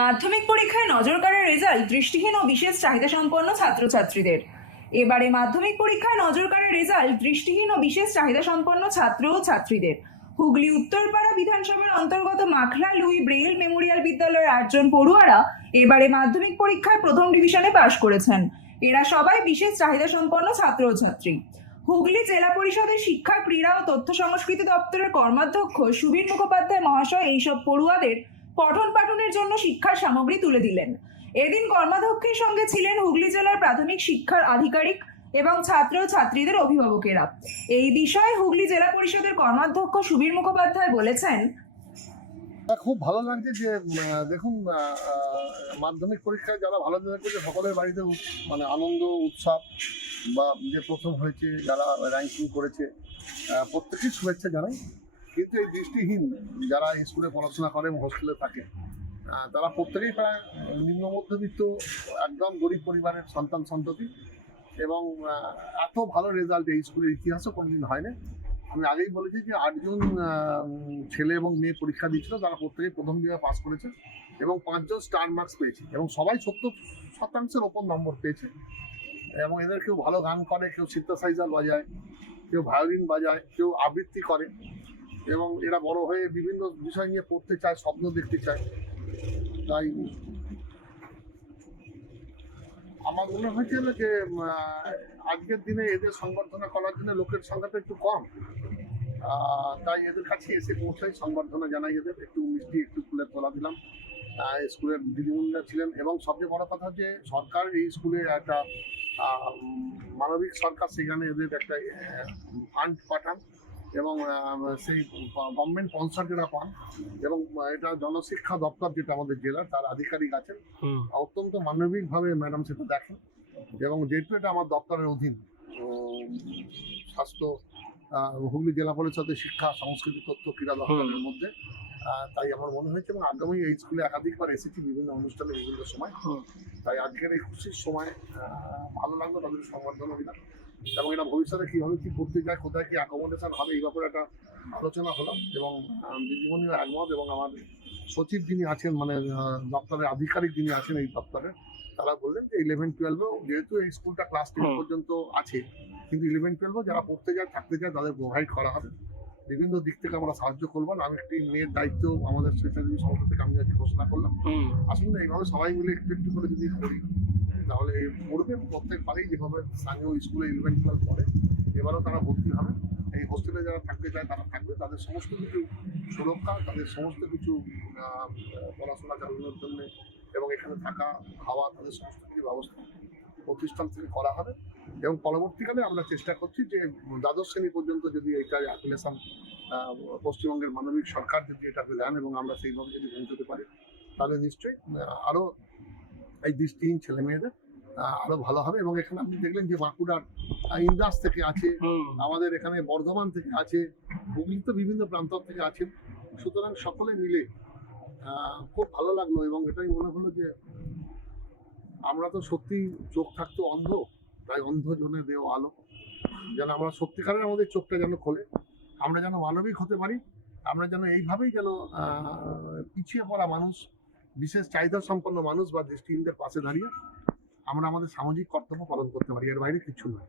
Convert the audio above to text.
মাধ্যমিক পরীক্ষায় নজর কাড়া রেজাল্ট দৃষ্টিহীন ও বিশেষ চাহিদা সম্পন্ন ছাত্রছাত্রীদের। এবারে মাধ্যমিক পরীক্ষায় নজর কাড়া রেজাল্ট দৃষ্টিহীন ও বিশেষ চাহিদা সম্পন্ন ছাত্র ও ছাত্রীদের। হুগলি উত্তরপাড়া বিধানসভার অন্তর্গত মাখলা লুই ব্রেইল মেমোরিয়াল বিদ্যালয়ের 8 জন পড়ুয়ারা এবারে মাধ্যমিক পরীক্ষায় প্রথম ডিভিশনে পাশ করেছেন। এরা সবাই বিশেষ চাহিদা সম্পন্ন ছাত্র ও ছাত্রী। হুগলি জেলা পরিষদের শিক্ষা, ক্রীড়া ও তথ্য সংস্কৃতি দপ্তরের কর্মাধ্যক্ষ সুবীর মুখোপাধ্যায় মহাশয় এইসব পড়ুয়াদের পঠন পাঠনের জন্য শিক্ষার সামগ্রী তুলে দিলেন। এদিন কর্মাধ্যক্ষের সঙ্গে ছিলেন হুগলি জেলার প্রাথমিক শিক্ষার আধিকারিক এবং ছাত্র ও ছাত্রীদের অভিভাবকেরা। এই বিষয়ে হুগলি জেলা পরিষদের কর্মাধ্যক্ষ সুবীর মুখোপাধ্যায় বলেছেন, খুব ভালো লাগছে যে দেখুন মাধ্যমিক পরীক্ষায় যারা ভালো রেজাল্ট করেছে সকলের বাড়িতে মানে আনন্দ উৎসব, বা যে প্রথম হয়েছে যারা র্যাঙ্কিং করেছে প্রত্যেকেই শুভেচ্ছা জানাই। কিন্তু এই দৃষ্টিহীন যারা স্কুলে পড়াশোনা করে এবং হোস্টেলে থাকে তারা প্রত্যেকেই প্রায় নিম্ন মধ্যবিত্ত একদম গরিব পরিবারের সন্তান সন্ততি, এবং এত ভালো রেজাল্ট এই স্কুলের ইতিহাসও কোনোদিন হয়নি। আমি আগেই বলেছি যে 8 জন ছেলে এবং মেয়ে পরীক্ষা দিয়েছিল, তারা প্রত্যেকেই প্রথম বিভাগে পাস করেছে এবং 5 জন স্টার মার্কস পেয়েছে এবং সবাই 70% ওপর নম্বর পেয়েছে। এবং এদের কেউ ভালো গান করে, কেউ সিনথেসাইজার বাজায়, কেউ ভায়োলিন বাজায়, কেউ আবৃত্তি করে, এবং এরা বড় হয়ে বিভিন্ন বিষয় নিয়ে পড়তে চায়, স্বপ্ন দেখতে চায়। তাই আমার মনে হয়েছিল যে আজকের দিনে এদের সংবর্ধনা করার জন্য লোকের সংখ্যাটা একটু কম, তাই এদের কাছে এসে পৌঁছাই, সংবর্ধনা জানাই, এদের একটু মিষ্টি একটু ফুলের তোলা দিলাম। স্কুলের দিদিমণিরা ছিলেন, এবং সবচেয়ে বড় কথা যে সরকার এই স্কুলে একটা মানবিক সরকার, সেখানে এদের একটা ফান্ড পাঠান এবং সেই গভর্নমেন্ট স্পন্সররা পান, এবং এটা জনশিক্ষা দপ্তর যেটা আমাদের জেলার, তার আধিকারিক আছেন, অত্যন্ত মানবিকভাবে ম্যাডাম সেটা দেখেন। এবং যেহেতু এটা আমার দপ্তরের অধীন, স্বাস্থ্য হুগলি জেলা পরিষদের শিক্ষা, সংস্কৃতি, তথ্য, ক্রীড়া দপ্তরের মধ্যে, তাই আমার মনে হয়েছে, এবং আগামী এই স্কুলে একাধিকবার এসেছি বিভিন্ন অনুষ্ঠানে বিভিন্ন সময়, তাই আজকের এই খুশির সময় ভালো লাগলো তাদের সংবর্ধনা দিলাম। এবং এটা ভবিষ্যতে কীভাবে কী করতে যায়, কোথায় কী অ্যাকোমোডেশন হবে, এই ব্যাপারে একটা আলোচনা হলো, এবং দিদিমণিও একমত, এবং আমার সচিব যিনি আছেন, মানে দপ্তরের আধিকারিক যিনি আছেন এই দপ্তরে, তারা বললেন যে 11-12 যেহেতু এই স্কুলটা ক্লাস 10 পর্যন্ত আছে, কিন্তু 11-12 যারা পড়তে যায়, থাকতে যায়, তাদের প্রোভাইড করা হবে। বিভিন্ন দিক থেকে আমরা সাহায্য করবো। আমি একটি মেয়ের দায়িত্ব আমাদের স্বেচ্ছাসেবী সংস্থা থেকে আমি আজকে ঘোষণা করলাম। আসুন এইভাবে সবাই মিলে একটু একটু করে যদি করি, তাহলে পড়বে প্রত্যেক বারেই যেভাবে স্থানীয় স্কুলে 11-12 পড়ে, এবারও তারা ভর্তি হবে। এই হোস্টেলে যারা থাকতে চায় তারা থাকবে, তাদের সমস্ত কিছু সুরক্ষা, তাদের সমস্ত কিছু পড়াশোনা চালানোর জন্য এবং এখানে থাকা খাওয়া, তাদের সমস্ত কিছু ব্যবস্থা প্রতিষ্ঠান থেকে করা হবে। এবং পরবর্তীকালে আমরা চেষ্টা করছি যে 12শ শ্রেণী পর্যন্ত যদি এইটা অ্যাপ্লিকেশন পশ্চিমবঙ্গের মানবিক সরকার যদি এটাকে দেন এবং আমরা সেইভাবে যদি পৌঁছতে পারি, তাহলে নিশ্চয়ই আরও এই দৃষ্টিহীন ছেলে মেয়েদের আরো ভালো হবে। এবং এখানে আপনি দেখলেন যে বাঁকুড়ার ইন্দাস থেকে আছে, আমাদের এখানে বর্ধমান থেকে আছে, হুগলি তো বিভিন্ন প্রান্ত থেকে আছেন। সুতরাং সকলে মিলে খুব ভালো লাগলো, এবং এটাই মনে হলো যে আমরা তো সত্যি চোখ থাকতো অন্ধ, তাই অন্ধ জনে দেও আলো, যেন আমরা সত্যিকারের আমাদের চোখটা যেন খোলে, আমরা যেন মানবিক হতে পারি, আমরা যেন এইভাবেই যেন পিছিয়ে পড়া মানুষ, বিশেষ চাহিদা সম্পন্ন মানুষ বা দৃষ্টিহীনদের পাশে দাঁড়িয়ে আমরা আমাদের সামাজিক কর্তব্য পালন করতে পারি, এর বাইরে কিছু নয়।